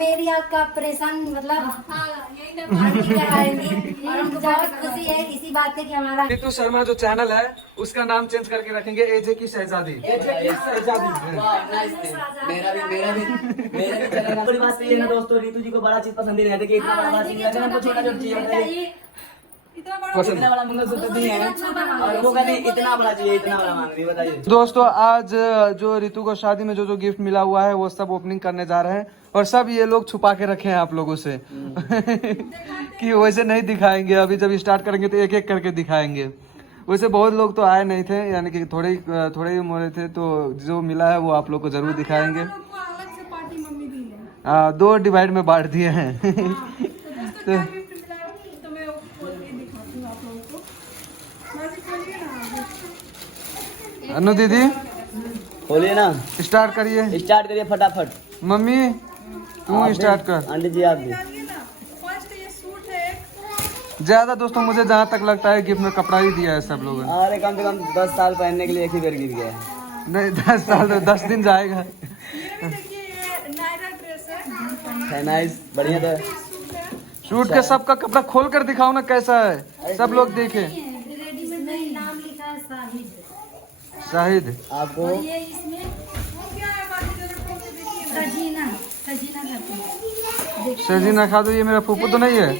मेरी आपका ऑपरेशन मतलब कराएंगे और हमको बहुत खुशी है इसी बात पे कि हमारा ऋतु शर्मा जो चैनल है उसका नाम चेंज करके रखेंगे एजे की शहजादी। मेरा भी चैनल बड़ी बात ये है ना दोस्तों, ऋतु जी को बड़ा चीज पसंद ही नहीं है। देखिए इतना बड़ा चीज लगा हमको, छोटा छोटा चीज इतना बड़ा मंगलसूत्र नहीं है और वो कहते हैं इतना बड़ा चाहिए, इतना बड़ा मांग रही है। बताइए दोस्तों आज जो ऋतु को शादी में जो गिफ्ट मिला हुआ है वो सब ओपनिंग करने जा रहे हैं और सब ये लोग छुपा के रखे हैं आप लोगों से कि वैसे नहीं दिखाएंगे। अभी जब स्टार्ट करेंगे तो एक एक करके दिखाएंगे। वैसे बहुत लोग तो आए नहीं थे, यानी कि थोड़े ही उम्र थे, तो जो मिला है वो आप लोग को जरूर दिखाएंगे। 2 डिवाइड में बांट दिए हैं। तो अनु दीदी बोलिए ना, स्टार्ट करिए फटाफट। मम्मी तू स्टार्ट कर। आंटी जी आप भी। ज्यादा दोस्तों मुझे जहाँ तक लगता है गिफ्ट में कपड़ा ही दिया है सब लोगों ने। अरे कम से कम 10 साल पहनने के लिए एक ही बार गिर गया है। नहीं 10 साल तो 10 दिन जाएगा। है नाइस, बढ़िया था। शूट के सबका कपड़ा खोल कर दिखाओ ना कैसा है, सब लोग देखे। नाम लिखा है शाहिद। शाहिद आपको ये इसमें सजीना सजीना करते हैं। सजीना खादो, ये मेरा फूफू तो नहीं है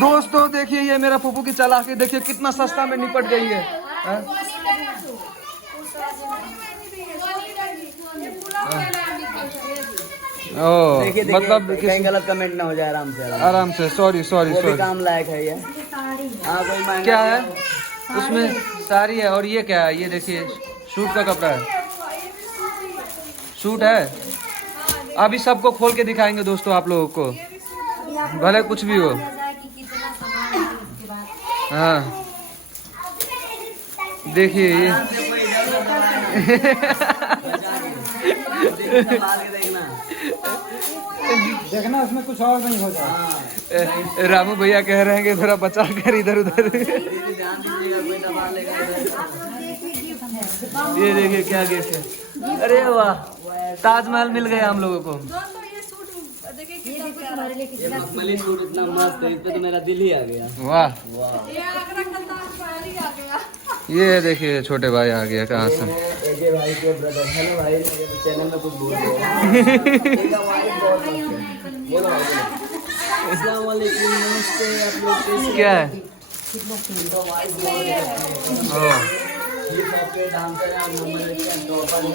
दोस्तों। देखिए ये मेरा फूफू की चालाकी देखिए, कितना सस्ता में निपट गई है। ओ देखिए मतलब कहीं गलत कमेंट ना हो जाए। आराम से सॉरी वो भी काम लायक है ये। हाँ कोई महंगा क्या है उसमें? साड़ी है। और ये क्या है? ये देखिए सूट का कपड़ा है, सूट है। अभी सबको खोल के दिखाएंगे दोस्तों आप लोगों को, भले कुछ भी हो। हाँ देखिए ये देखना उसमें कुछ और नहीं हो जाए। रामू भैया कह रहे हैं कि थोड़ा बचा कर इधर उधर। ये देखिए क्या गिफ्ट है। अरे वाह, ताजमहल मिल गया हम लोगों को। मलिन सूट इतना मस्त है, इस पे तो मेरा दिल ही आ गया। वाह ये देखिए छोटे भाई आ गया कहाँ से। एजे भाई के ब्रदर। हेलो भाई, चैनल में कुछ बोल रहे अस्सलाम वालेकुम, नमस्ते। आप लोग कैसे? क्या है? ये सबके डांसर हैं, नंबर 1 के टॉपर हैं।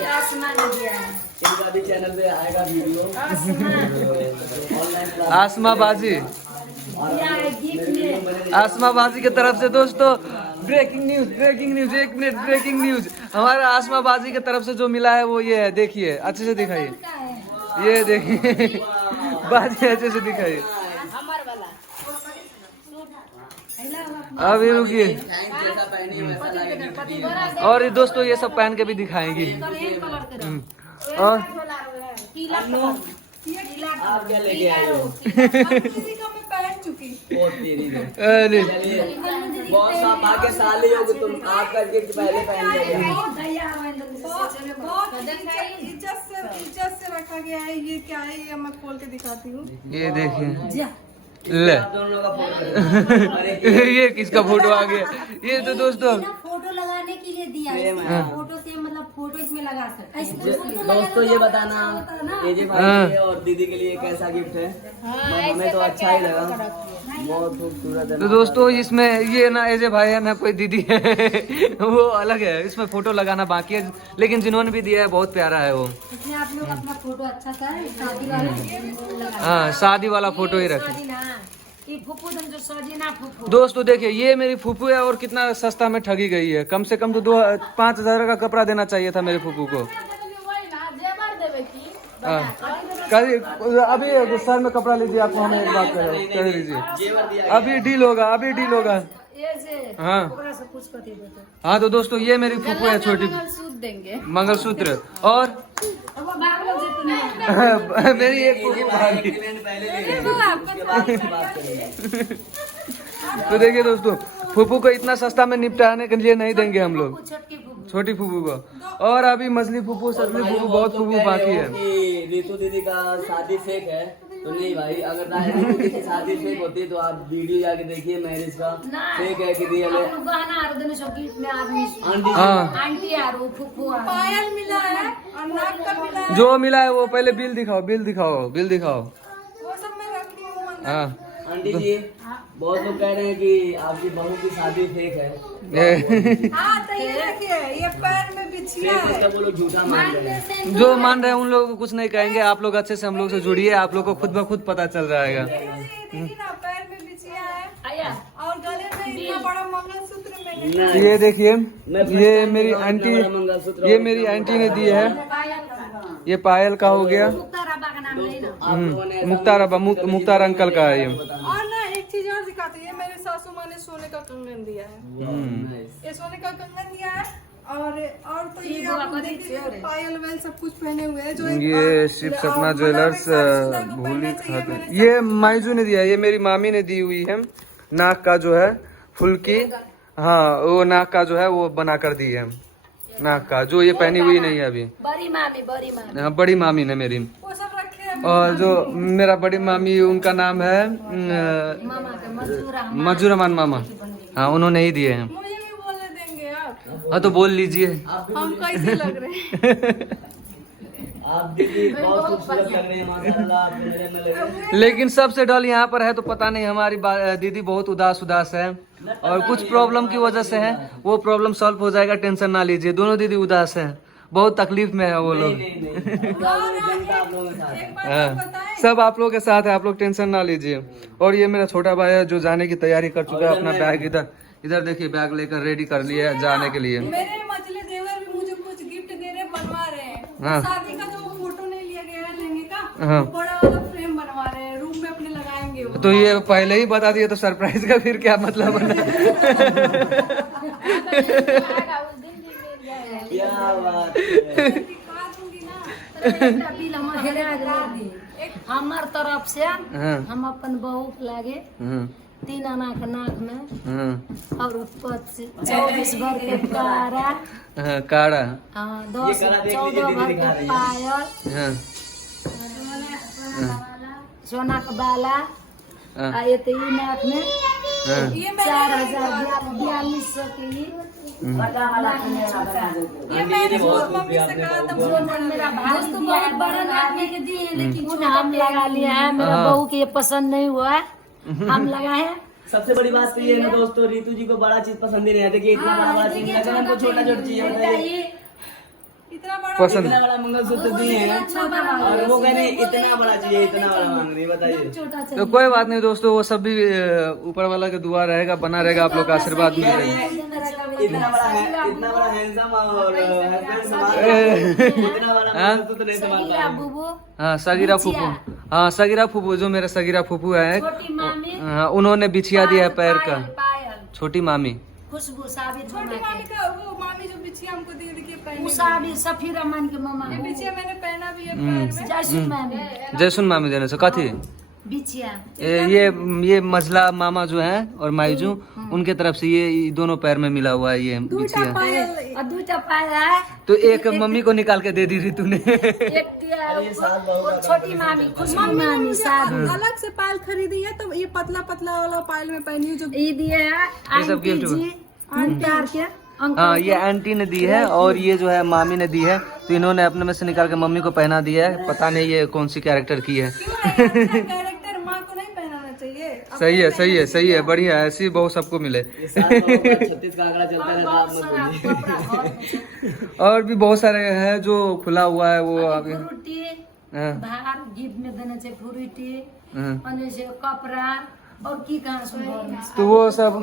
इनका भी चैनल पे आएगा वीडियो। ऑनलाइन क्लास आसमा बाजी, आसमा बाजी की तरफ से दोस्तों ब्रेकिंग न्यूज, एक मिनट, ब्रेकिंग न्यूज। हमारा आसमा बाजी की तरफ से जो मिला है वो ये है। देखिए अच्छे से दिखाइए, ये देखिए बाजी अच्छे से दिखाइए। अभी रुकिए, और दोस्तों ये सब पहन के भी दिखाएंगी। और आप क्या लेके आए हो? अरे बहुत भाग्यशाली हो तुम, आपका गिफ्ट पहले पहन इज्जत से रखा गया है। ये क्या है, ये मैं खोल के दिखाती हूँ। ये देखिए ले दोनों का फोटो। ये किसका फोटो आ गया? ये तो दोस्तों फोटो लगाने के लिए दिया है। फोटो से मतलब फोटो इसमें लगा सकते हैं। दोस्तों ये बताना एजे भाई के और दीदी के लिए कैसा गिफ्ट है? हमें तो अच्छा ही लगा, बहुत खूबसूरत है। तो दोस्तों इसमें ये ना एजे भाई है ना कोई दीदी है वो अलग है। इसमें फोटो लगाना बाकी है, लेकिन जिन्होंने भी दिया है बहुत प्यारा है वो। इसमें आप लोग अपना फोटो अच्छा सा शादी वाला हाँ शादी वाला फोटो ही रखे। दोस्तों देखिए ये मेरी फूफू है और कितना सस्ता में ठगी गई है। कम से कम तो 5,000 का कपड़ा देना चाहिए था मेरे फूफू को। अभी सर में कपड़ा लीजिए, आपको हमें एक बात कह दीजिए, अभी डील होगा। हाँ तो दोस्तों ये मेरी फूफू है छोटी, मंगलसूत्र। और मेरी एक तो देखिए दोस्तों फूफू को इतना सस्ता में निपटाने के लिए नहीं देंगे हम लोग। छोटी फूफू को। और अभी मछली फूफू, ससली फूफू, बहुत फूफू बाकी है। कि रितु दीदी का शादी फेक है तो नहीं भाई, अगर रितु दीदी की शादी फेक होती तो आप वीडियो जाके देखिए मैरिज का फेक है कि रियल है। आंटी आंटी आरो फुफू पायल मिला है और नाक का मिला है, जो मिला है वो पहले बिल दिखाओ, बिल दिखाओ, बिल दिखाओ। वो सब मैं रखी हूँ अंदर। हाँ आंटी जी, बहुत लोग कह रहे हैं कि आपकी बहू की शादी फेक है। हाँ तो ये देखिए, ये पैर में बिछिया फेक है। उसका वो लोग झूठा मान रहे हैं। जो मान रहे हैं उन लोगों को कुछ नहीं कहेंगे, आप लोग अच्छे से हम लोग से जुड़िए, आप लोग को खुद ब खुद पता चल जाएगा। देखिए ना, पैर में बिछिया है और गले में इतना बड़ा मंगलसूत्र मैंने। नहीं, ये देखिए, मैं first ये time मेरी देखा आंटी, इतना बड़ा मंगलसूत्र। ये मेरी आंटी ने दी है। ये पायल का हो गया, आप लोगों ने ऐसा मुख्तार अंकल का है ये। और ना एक चीज और दिखाती है, मेरे सासू माँ ने सोने का कंगन दिया है। ये सोने का कंगन दिया है और तो ये आप देखिए पायल वेल सब कुछ पहने हुए हैं। जो ये शिव सपना ज्वेलर्स भूली खाते, ये माइजू ने दिया है, ये मेरी मामी ने दी हुई है। नाक का जो है फुल्की, हाँ वो नाक का जो है वो बना कर दी है, नाक का, जो ये पहनी हुई नहीं है अभी। बड़ी मामी हाँ बड़ी मामी ने मेरी। वो सब रखे हैं। और जो मेरा बड़ी मामी, उनका नाम है मजूरमान मामा, हाँ उन्होंने ही दिए हैं। मुझे भी बोलने देंगे आप? हाँ तो बोल लीजिए। हम कैसे लग रहे हैं? आप दीदी बहुत खूबसूरत लग रही है माशाल्लाह, आप मेरे में लग रहे हैं। लेकिन सबसे डल यहाँ पर है तो पता नहीं, हमारी दीदी बहुत उदास है और कुछ प्रॉब्लम की वजह से है। वो प्रॉब्लम सॉल्व हो जाएगा, टेंशन ना लीजिए। दोनों दीदी उदास हैं, बहुत तकलीफ में है वो लोग। जनता आप लोगों के साथ है। एक बात हाँ, बताएं, सब आप लोगों के साथ है, आप लोग टेंशन ना लीजिए। और ये मेरा छोटा भाई है जो जाने की तैयारी कर चुका है, अपना बैग इधर देखिए, बैग लेकर रेडी कर लिया है जाने के लिए। मेरे मछली देवर भी मुझे कुछ गिफ्ट दे रहे, बनवा रहे हैं। हाँ। शादी का जो फोटो नहीं लिया गया है लहंगे का, हाँ। वो बड़ा वाला फ्रेम बनवा रहे हैं, रूम में अपने लगाएंगे वो। तो ये पहले ही बता दिए तो सरप्राइज का फिर क्या मतलब है? क्या बात है। दिखा दूंगी ना। हमार तरफ से हाँ, हम अपन बहू के लागे हाँ, 3 आना के नाक में हाँ, और 24 भर के कारा, हाँ, काड़ा, 14 भर के पायल, हाँ, सोना का बाला, हाँ, आ ये तो ई नाक में हाँ, ये 4,4200 के ये ये मैंने मम्मी से कहा था, बहुत बड़ा मेरा भाई उसको बहुत बड़ा नाक में के दिए हैं, लेकिन हम लगा लिए हैं। मेरा बहू के ये पसंद नहीं हुआ है, हम लगाए हैं। सबसे बड़ी बात तो ये है ना दोस्तों, रितु जी को बड़ा चीज पसंद ही नहीं है। देखिए इतना बड़ा चीज नहीं है, हमको छोटा छोटा चीज बताइए। इतना बड़ा पसंद। इतना बड़ा मंगलसूत्र दिए हैं और वो कह रहे हैं इतना बड़ा चाहिए, इतना बड़ा मांग रही है, बताइए। छोटा तो कोई बात नहीं दोस्तों, वो सब भी ऊपर वाला का दुआ रहेगा, बना रहेगा, आप लोग का आशीर्वाद मिल रहेगा। इतना बड़ा हैंडसम और husband संभाल, इतना बड़ा मंगलसूत्र नहीं संभाल सगीरा पाए। बुबू, हाँ सगीरा फूफू, हाँ सगीरा फूफू, जो मेरा सगीरा फूफू है, छोटी मामी, हाँ उन्होंने बिछिया दिया है पैर का। पायल, छोटी मामी, खुशबू, साबिर छोटी बना मामी के, का वो मामी जो बिछिया हमको दी कि पहने, साबिर सफीर रहमान के मामा, ये बिछिया मैंने पहना भी है पैर में। जैसुन मामी, जयसुन मामी देने से कथी, बिछिया, ये मझला मामा जो है और माईजू, उनके तरफ से ये दोनों पैर में मिला हुआ है ये बिछिया। और 2टा पायल है, तो एक मम्मी को निकाल के दे दी रितु ने। एक छोटी मामी, खुशबू मामी, साबिर अलग से पायल खरीदी है, तो ये पतला पतला वाला पायल में पहनी है जो ये दिए है ये सब आंटी गिफ्ट जी, अंतार के हाँ ये आंटी ने दी है और ये जो है मामी ने दी है। तो इन्होंने अपने में से निकाल के मम्मी को पहना दिया है, पता नहीं ये कौन सी कैरेक्टर की है। कैरेक्टर माँ को नहीं पहनाना चाहिए। सही है, बढ़िया है, ऐसी बहुत सबको मिले। ये साल 36 का आंकड़ा चलता रहता है, आप मत बोलिए। और भी बहुत सारे हैं जो खुला हुआ है, वो अभी फ्रूटी हाँ, बाहर गिफ्ट में देने से फ्रूटी हाँ। और से कपड़ा और की कहाँ सुन तो वो सब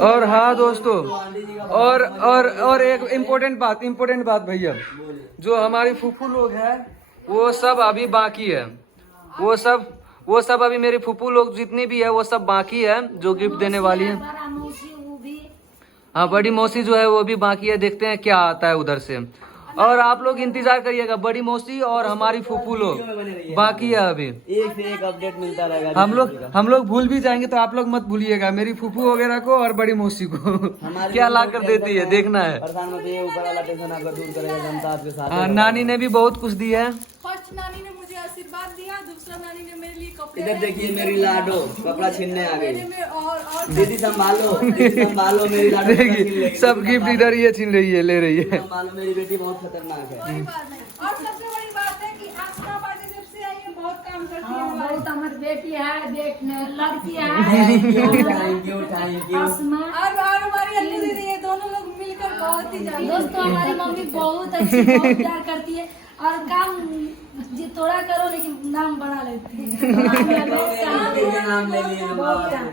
और हाँ दोस्तों, और एक इम्पोर्टेंट बात भैया, जो हमारी फूफू लोग हैं वो सब अभी बाकी है। वो सब अभी मेरी फूफू लोग जितनी भी है वो सब बाकी है, जो गिफ्ट देने वाली है। बड़ा मौसी वो भी हाँ बड़ी मौसी जो है वो भी बाकी है, देखते हैं क्या आता है उधर से। और आप लोग इंतजार करिएगा, बड़ी मौसी और हमारी फूफू लोग बाकी है अभी। एक से एक अपडेट मिलता रहेगा। हम लोग भूल भी जाएंगे तो आप लोग मत भूलिएगा मेरी फूफू वगैरह को और बड़ी मौसी को क्या ला कर देती है, देखना है। प्रधानमंत्री ऊपर वाला टेंशन आपका दूर करेगा, जनता आपके साथ। हाँ, नानी ने भी बहुत कुछ दिया है। फर्स्ट नानी ने मुझे आशीर्वाद दिया, दूसरा नानी ने मेरे लिए कपड़े। इधर देखिए मेरी लाडो कपड़ा छीनने आ गई। और दीदी संभालो मेरी लाडो कपड़ा छीन लेगी। सब गिफ्ट इधर ही छीन रही है, ले रही है। संभालो, मेरी बेटी बहुत खतरनाक है। कोई बात नहीं। और सबसे बड़ी बात है कि आस्था बाजी जब से आई है बहुत काम करती है हमारी। बहुत हमारी बेटी है, लड़की है। Thank you. और हमारी अन्नू दीदी, ये दोनों लोग मिलकर बहुत ही ज्यादा। दोस्तों हमारी मम्मी बहुत अच्छी, बहुत प्यार करती है और काम जी थोड़ा करो लेकिन नाम बढ़ा लेती है। नाम ले लिए बहुत काम।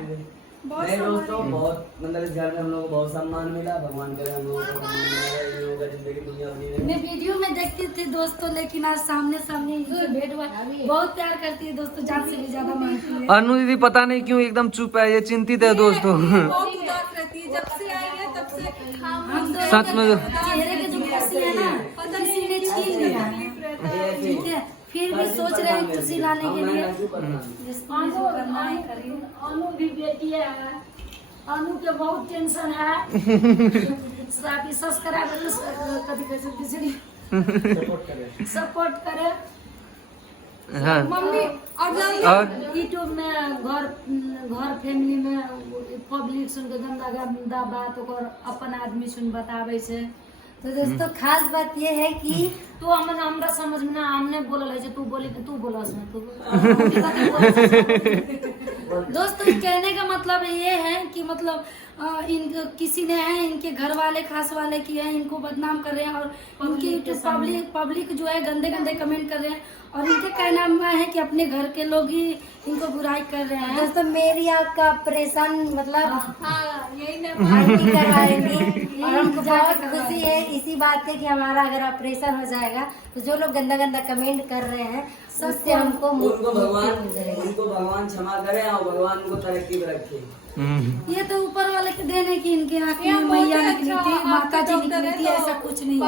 नहीं दोस्तों, बहुत मतलब इस घर में हम लोगों को बहुत सम्मान मिला। भगवान करे हम लोगों को सम्मान मिला, इन लोगों का जिंदगी दुनिया बनी रहे। मैं वीडियो में देखती थी दोस्तों, लेकिन आज सामने इनसे भेंट हुआ। बहुत प्यार करती है दोस्तों, जान से भी ज्यादा मानती है। अनु दीदी पता नहीं क्यों एकदम चुप है, ये चिंतित है दोस्तों। बहुत उदास रहती है, जब से आई है तब से हम दोनों सच में चेहरे के जो खुशी है ना, किसी ने छीन लिया। ठीक है, फिर भी सोच रहे हैं खुशी लाने के लिए। अनु भी बेटी है, अनु के बहुत टेंशन है। सब्सक्राइबर सपोर्ट करे। हाँ। मम्मी और यूट्यूब में घर फैमिली में पब्लिक सुन के गंदा गंदा बात और अपन आदमी सुन बतावे से। तो दोस्तों खास बात ये है कि तू हमरा समझ में ना, हमने बोलल है तू बोली तो तू बोला तू। दोस्तों कहने का मतलब ये है कि मतलब किसी ने है, इनके घर वाले खास वाले की है, इनको बदनाम कर रहे हैं और इनकी पब्लिक जो है गंदे गंदे कमेंट कर रहे हैं और इनके कहना है कि अपने घर के लोग ही इनको बुराई कर रहे हैं। दोस्तों मेरी आँख का ऑपरेशन मतलब यही ना आंटी करवाएंगी और हमको बहुत खुशी है इसी बात की कि हमारा अगर ऑपरेशन हो जाएगा तो जो लोग गंदा गंदा कमेंट कर रहे हैं उससे हमको उनको भगवान क्षमा करे और भगवान उनको तरक्की में रखे। ये तो ऊपर वाले के देन है कि इनके आँख में मैया निकली थी, माता जी निकली थी, ऐसा कुछ नहीं है।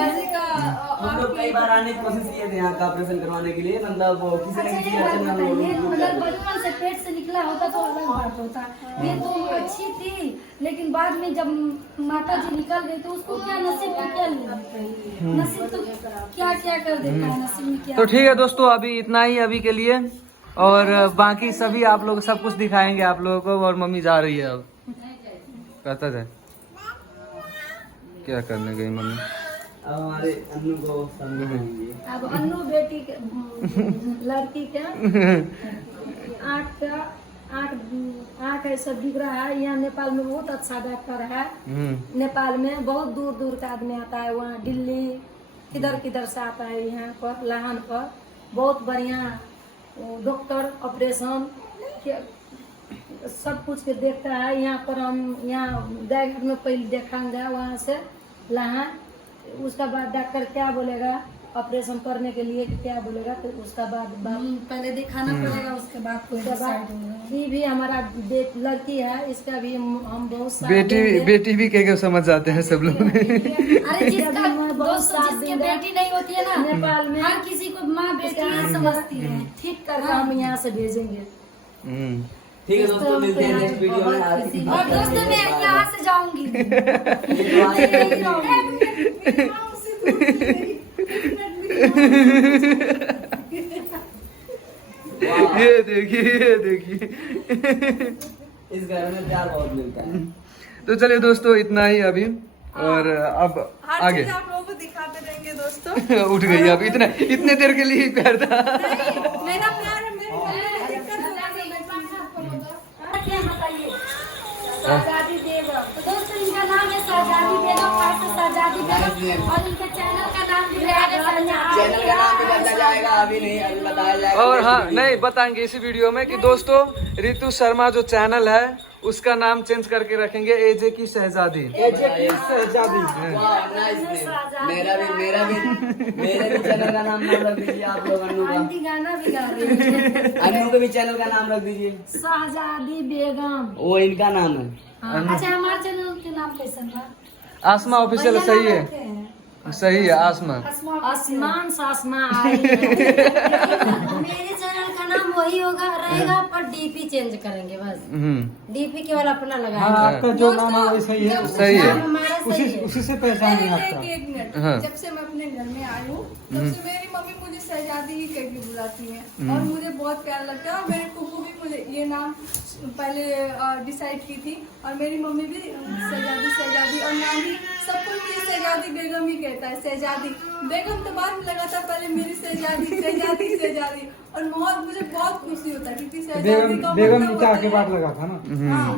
हम लोग कई बार आने की कोशिश किए थे यहाँ का ऑपरेशन करवाने के लिए, मतलब वो किसी न किसी अड़चन में हम लोग। अगर बचपन से पेट से निकला होता तो अलग बात होता। ये तो अच्छी थी, लेकिन बाद में जब माता जी निकल गई तो उसको क्या नसीब में क्या लेना, नसीब तो क्या क्या कर देता है, नसीब में क्या। तो ठीक है दोस्तों, अभी इतना ही अभी के लिए, और बाकी सभी आप लोग सब कुछ दिखाएंगे आप लोगों को। और मम्मी जा रही है अब, कहता है क्या करने गई मम्मी। अब हमारे अन्नू को समझाएंगे। अब अन्नू बेटी के लड़की के आँख ऐसा दिख रहा है। यहाँ नेपाल में बहुत अच्छा डॉक्टर है। नेपाल में बहुत दूर दूर का आदमी आता है, वहाँ दिल्ली किधर से आता है यहाँ पर लाहन पर। बहुत बढ़िया डॉक्टर ऑपरेशन सब कुछ के देखता है। यहाँ पर हम यहाँ देवघर में पहले देखाएंगे, वहाँ से लाहन। उसका बाद डॉक्टर क्या बोलेगा ऑपरेशन करने के लिए क्या बोलेगा, तो उसका बाद पहले दिखाना पड़ेगा, उसके बाद ये भी हमारा लड़की है, इसका भी हम बहुत बेटी भी कह के समझ जाते हैं सब लोग। अरे जिसकी बेटी नहीं होती है ना नेपाल में, हर किसी को माँ बेटी समझती है। ठीक कर हम यहाँ से भेजेंगे। ठीक है दोस्तों, मिलते हैं नेक्स्ट वीडियो में। और दोस्तों मैं यहाँ से जाऊंगी। ये देखिए इस घर में प्यार बहुत मिलता है। तो चलिए दोस्तों, इतना ही अभी, और अब आगे आप लोगों को दिखाते रहेंगे दोस्तों। उठ गई अब, इतने देर के लिए ही प्यार था। मेरा प्यार है, शहजादी बेगम। तो दोस्तों इनका नाम है शहजादी बेगम, शहजादी बेगम, और इनके चैनल का नाम भी चैनल का नाम बदला जाएगा, अभी नहीं, अभी बताया जाएगा। और हाँ, नहीं बताएंगे इसी वीडियो में कि दोस्तों रितु शर्मा जो चैनल है उसका नाम चेंज करके रखेंगे एजे की शहजादी। मेरे भी चैनल का नाम रख दीजिए आप लोग। आंटी गाना भी गा रही है। अन्नू के भी चैनल का नाम रख दीजिए, शहजादी बेगम। वो इनका नाम है। अच्छा हमारे चैनल के नाम कैसा था? आसमा ऑफिशियल सही है। सही है आसमान। आसमान से आसमान आई है। मेरे चैनल का नाम वही होगा रहेगा, पर डीपी चेंज करेंगे बस। डीपी केवल अपना लगाएंगे। आपका जो नाम है वैसा ही है, सही है। नाम हमारा सही है। उसी से पहचान है आपका। एक मिनट, हाँ। जब से मैं अपने घर में आई हूँ तब से मेरी मम्मी मुझे शहजादी ही कह के बुलाती है और मुझे बहुत प्यार लगता है। और मेरे फूफू भी मुझे ये नाम पहले डिसाइड की थी और मेरी मम्मी भी शहजादी शहजादी और नाम भी सब कुछ मुझे शहजादी बेगम ही कहता है। शहजादी बेगम तो बाद में लगा था, पहले मेरी शहजादी शहजादी शहजादी। और मुझे बहुत खुशी होता है क्योंकि शहजादी का बेगम मतलब निकाह होता के है- बाद लगा था ना। हाँ,